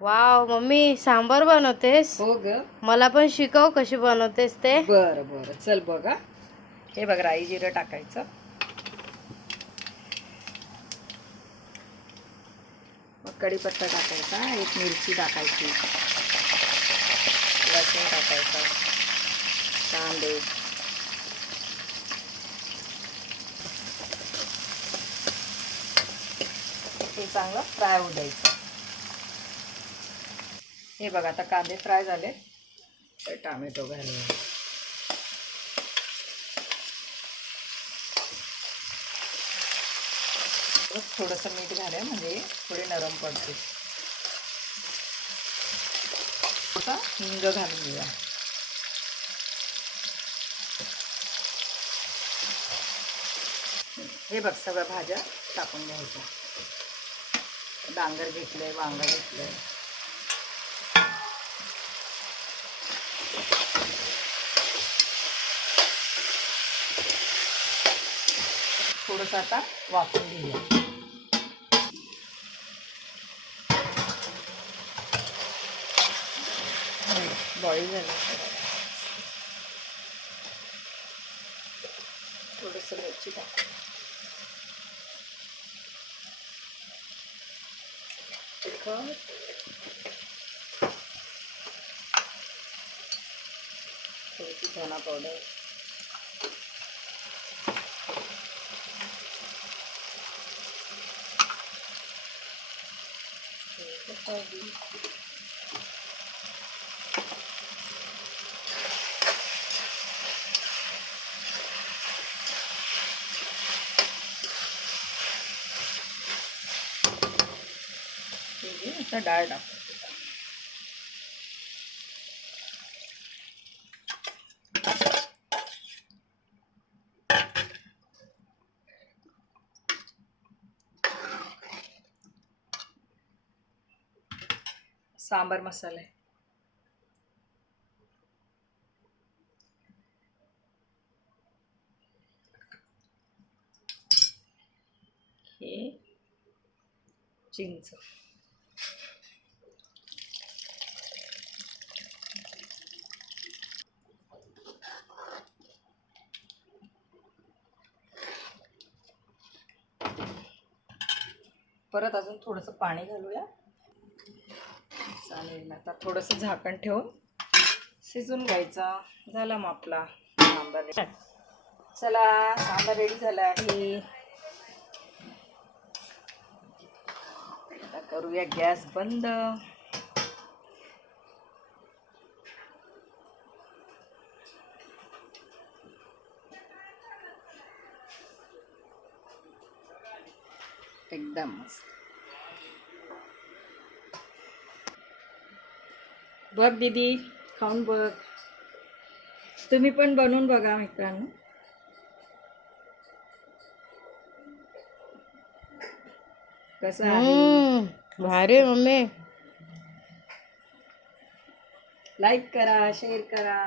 Wow mummy sambar बनवतेस? हो ग. मला पण शिकव कशी बनवतेस ते. बरं बरं चल बघा. हे बघ राई जिरं टाकायचं. मग कढीपत्ता टाकायचा, एक मिरची टाकायची, लसूण टाकायचा, कांदे, हे चांगलं फ्राय होऊ द्यायचं. हे बघा आता कांदे फ्राय झाले तर टोमॅटो घालूया. थोडंसं मीठ घालूया म्हणजे थोडे नरम पडते. थोडासा हिंग घालून घेऊया. हे बघ सगळ्या भाज्या टाकून घ्यायच्या. डांगर घेतलंय, वांगा घेतलंय. थोडंसं आता वाफवून घेऊया. बॉईल झालं. थोडंसं मिरची टाक. तिखट, थोडीशी धना पावडर, आता डाळ टाकू. सांबार मसाला आहे. हे चिंच, परत अजून थोडंसं पाणी घालूया. चालेल. आता थोडंसं झाकण ठेवून शिजून घ्यायचा. झाला मग आपला सांबार रेडी. चला सांबार रेडी झाला आहे. आता करूया गॅस बंद. एकदम मस्त. बघ दीदी खाऊन बघ. तुम्ही पण बनवून बघा मित्रांनो. कसं आहे? भारी मम्मी. लाईक करा, शेअर करा.